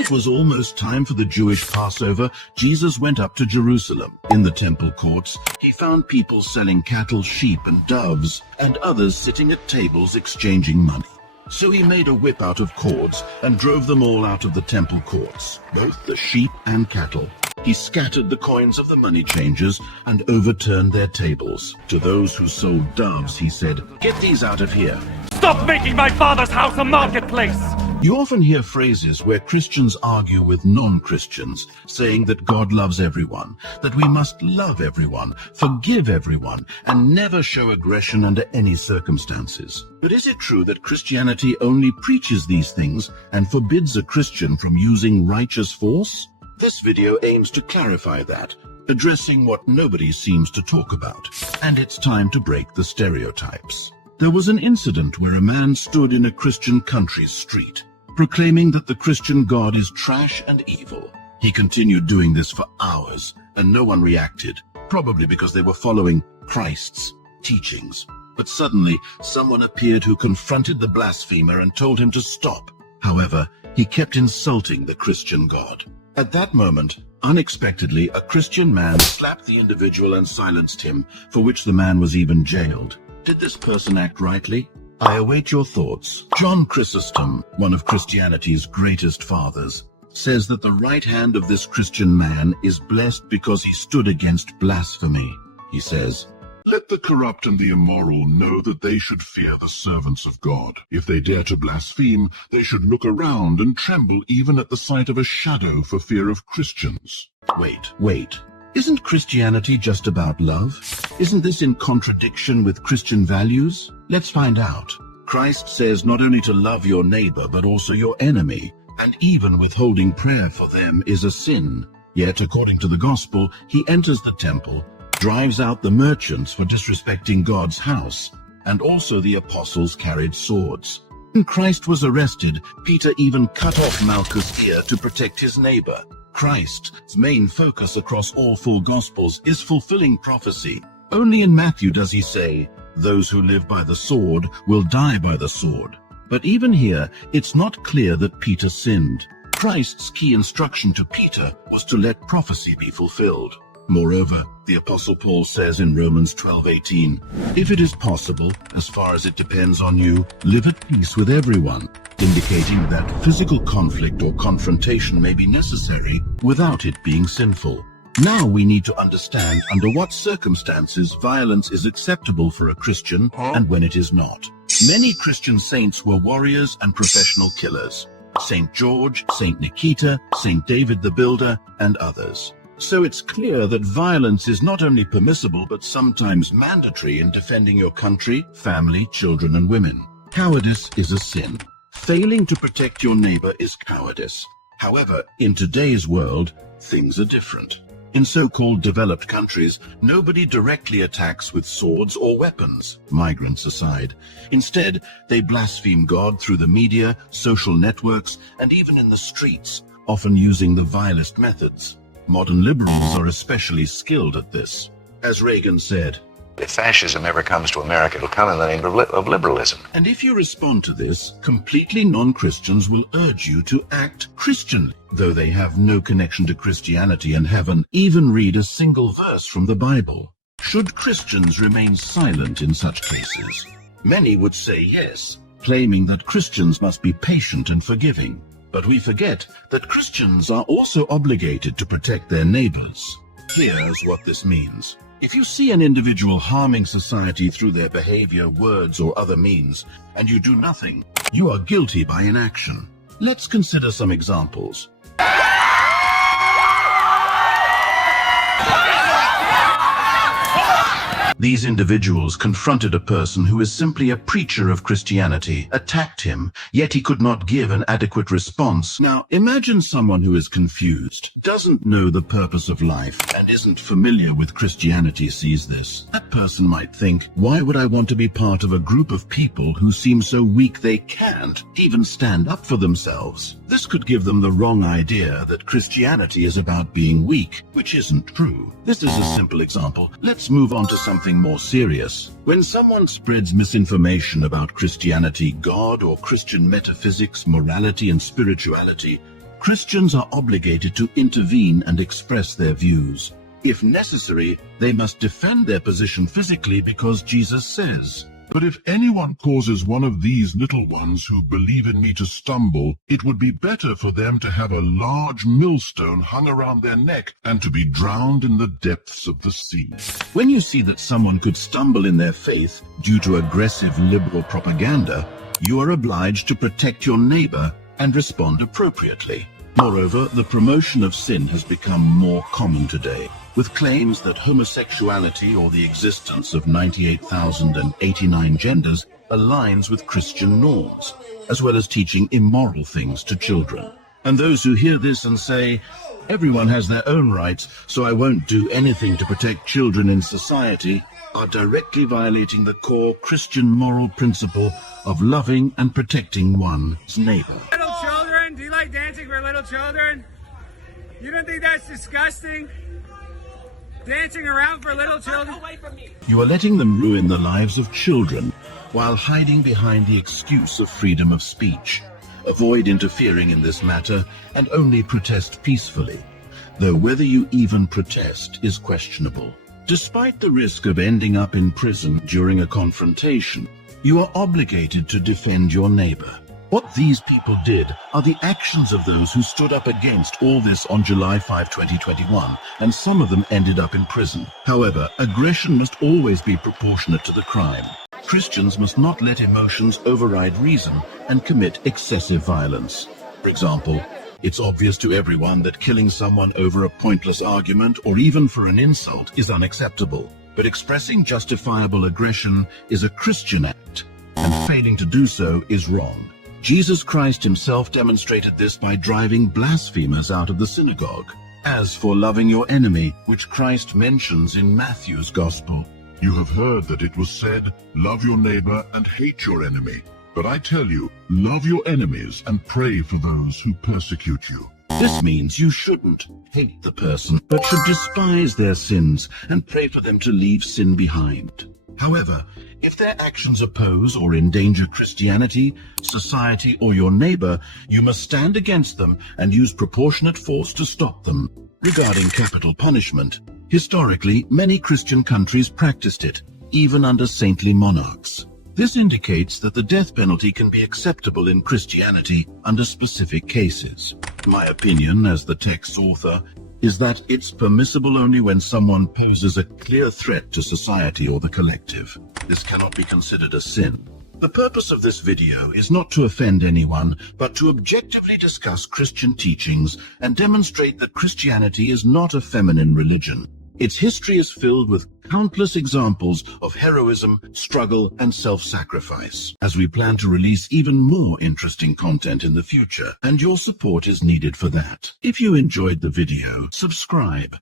it was almost time for the Jewish Passover, Jesus went up to Jerusalem. In the temple courts, he found people selling cattle, sheep, and doves, and others sitting at tables exchanging money. So he made a whip out of cords and drove them all out of the temple courts, both the sheep and cattle. He scattered the coins of the money changers and overturned their tables. To those who sold doves, he said, "Get these out of here." Stop making my father's house a marketplace! You often hear phrases where Christians argue with non-Christians, saying that God loves everyone, that we must love everyone, forgive everyone, and never show aggression under any circumstances. But is it true that Christianity only preaches these things and forbids a Christian from using righteous force? This video aims to clarify that, addressing what nobody seems to talk about. And it's time to break the stereotypes. There was an incident where a man stood in a Christian country's street, proclaiming that the Christian God is trash and evil. He continued doing this for hours, and no one reacted, probably because they were following Christ's teachings. But suddenly, someone appeared who confronted the blasphemer and told him to stop. However, he kept insulting the Christian God. At that moment, unexpectedly, a Christian man slapped the individual and silenced him, for which the man was even jailed. Did this person act rightly? I await your thoughts. John Chrysostom, one of Christianity's greatest fathers, says that the right hand of this Christian man is blessed because he stood against blasphemy. He says, "Let the corrupt and the immoral know that they should fear the servants of God. If they dare to blaspheme, they should look around and tremble even at the sight of a shadow for fear of Christians." Wait. Isn't Christianity just about love? Isn't this in contradiction with Christian values? Let's find out. Christ says not only to love your neighbor, but also your enemy, and even withholding prayer for them is a sin. Yet, according to the gospel, he enters the temple, drives out the merchants for disrespecting God's house, and also the apostles carried swords. When Christ was arrested, Peter even cut off Malchus' ear to protect his neighbor. Christ's main focus across all four Gospels is fulfilling prophecy. Only in Matthew does he say, "Those who live by the sword will die by the sword." But even here, it's not clear that Peter sinned. Christ's key instruction to Peter was to let prophecy be fulfilled. Moreover, the Apostle Paul says in Romans 12:18, "If it is possible, as far as it depends on you, live at peace with everyone," indicating that physical conflict or confrontation may be necessary without it being sinful. Now we need to understand under what circumstances violence is acceptable for a Christian and when it is not. Many Christian saints were warriors and professional killers. Saint George, Saint Nikita, Saint David the Builder, and others. So it's clear that violence is not only permissible but sometimes mandatory in defending your country, family, children, and women. Cowardice is a sin. Failing to protect your neighbor is cowardice. However, in today's world, things are different. In so-called developed countries, nobody directly attacks with swords or weapons, migrants aside. Instead, they blaspheme God through the media, social networks, and even in the streets, often using the vilest methods. Modern liberals are especially skilled at this. As Reagan said, "If fascism ever comes to America, it'll come in the name of liberalism." And if you respond to this, completely non-Christians will urge you to act Christianly, though they have no connection to Christianity and haven't even read a single verse from the Bible. Should Christians remain silent in such cases? Many would say yes, claiming that Christians must be patient and forgiving. But we forget that Christians are also obligated to protect their neighbors. Here's what this means. If you see an individual harming society through their behavior, words, or other means, and you do nothing, you are guilty by inaction. Let's consider some examples. These individuals confronted a person who is simply a preacher of Christianity, attacked him, yet he could not give an adequate response. Now, imagine someone who is confused, doesn't know the purpose of life, and isn't familiar with Christianity sees this. That person might think, why would I want to be part of a group of people who seem so weak they can't even stand up for themselves? This could give them the wrong idea that Christianity is about being weak, which isn't true. This is a simple example. Let's move on to something more serious. When someone spreads misinformation about Christianity, God, or Christian metaphysics, morality, and spirituality, Christians are obligated to intervene and express their views. If necessary, they must defend their position physically because Jesus says, "But if anyone causes one of these little ones who believe in me to stumble, it would be better for them to have a large millstone hung around their neck and to be drowned in the depths of the sea." When you see that someone could stumble in their faith due to aggressive liberal propaganda, you are obliged to protect your neighbor and respond appropriately. Moreover, the promotion of sin has become more common today, with claims that homosexuality or the existence of 98,089 genders aligns with Christian norms, as well as teaching immoral things to children. And those who hear this and say, "Everyone has their own rights, so I won't do anything to protect children in society," are directly violating the core Christian moral principle of loving and protecting one's neighbor. Little children? Do you like dancing for little children? You don't think that's disgusting? Dancing around for little children? You are letting them ruin the lives of children while hiding behind the excuse of freedom of speech. Avoid interfering in this matter and only protest peacefully, though whether you even protest is questionable. Despite the risk of ending up in prison during a confrontation, you are obligated to defend your neighbor. What these people did are the actions of those who stood up against all this on July 5, 2021, and some of them ended up in prison. However, aggression must always be proportionate to the crime. Christians must not let emotions override reason and commit excessive violence. For example, it's obvious to everyone that killing someone over a pointless argument or even for an insult is unacceptable. But expressing justifiable aggression is a Christian act, and failing to do so is wrong. Jesus Christ himself demonstrated this by driving blasphemers out of the synagogue. As for loving your enemy, which Christ mentions in Matthew's Gospel, "You have heard that it was said, 'Love your neighbor and hate your enemy.' But I tell you, love your enemies and pray for those who persecute you." this means you shouldn't hate the person, but should despise their sins and pray for them to leave sin behind. However, if their actions oppose or endanger Christianity, society, or your neighbor, you must stand against them and use proportionate force to stop them. Regarding capital punishment, historically, many Christian countries practiced it, even under saintly monarchs. This indicates that the death penalty can be acceptable in Christianity under specific cases. My opinion, as the text's author, is that it's permissible only when someone poses a clear threat to society or the collective. This cannot be considered a sin. The purpose of this video is not to offend anyone, but to objectively discuss Christian teachings and demonstrate that Christianity is not a feminine religion. Its history is filled with countless examples of heroism, struggle, and self-sacrifice, as we plan to release even more interesting content in the future, and your support is needed for that. If you enjoyed the video, subscribe